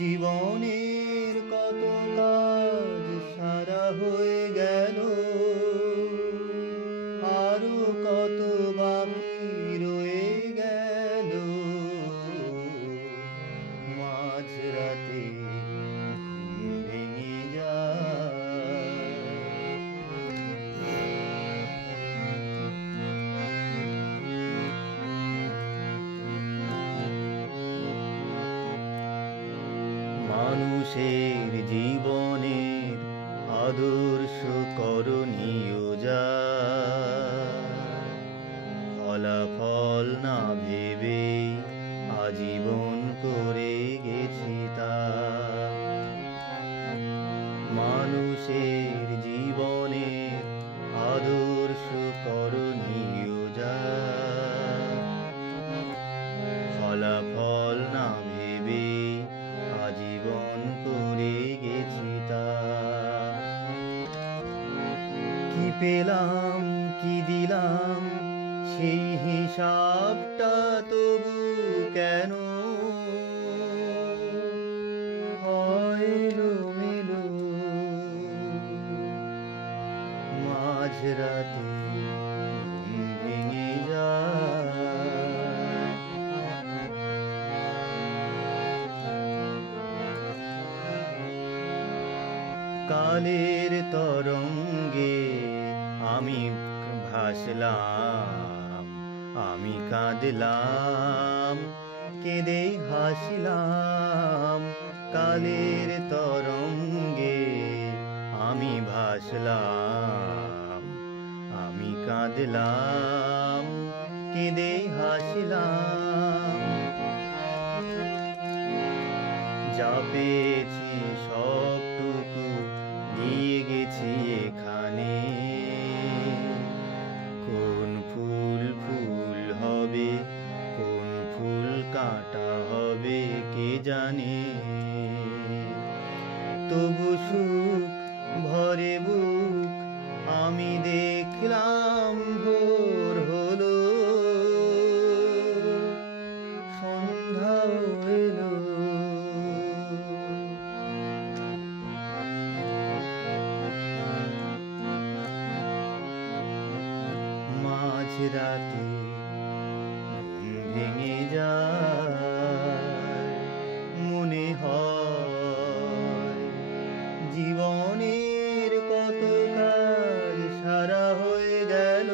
জীবনের কত কাজ সারা হয়ে গেল, আরো কত বাকি রয়ে গেল। মাঝরাতে ভেঙে যায়, মানুষের জীবনের আদর্শ করণীয় যা, ফলাফল না ভেবে আজীবন করে গেছি তা। মানুষের জীবনের আদর্শ করণীয় যা, ফলাফল না ভেবে আজীবন করে গেছি তা। কি পেলাম কি দিলাম সেই হিসাবটা তবু কেন হয় এলোমেলো। মাঝরাতে ঘুম ভেঙে যায়, কালের তরঙ্গে আমি ভাসলাম, আমি কাঁদলাম কেঁদে হাসলাম। কালের তরঙ্গে আমি ভাসলাম, আমি কাঁদলাম কেঁদে হাসলাম। যা পেয়েছি সবটুকু দিয়ে গেছি এখানে, কোন ফুল ফুল হবে কোন ফুল কাঁটা হবে কে জানে। তবু সুখ ভরে বুক আমি দেখলাম ভোর হলো, সন্ধ্যাও এলো। মাঝরাতে ঘুম ভেঙে যায়, মনে হয় জীবনের কত কাজ সারা হয়ে গেল।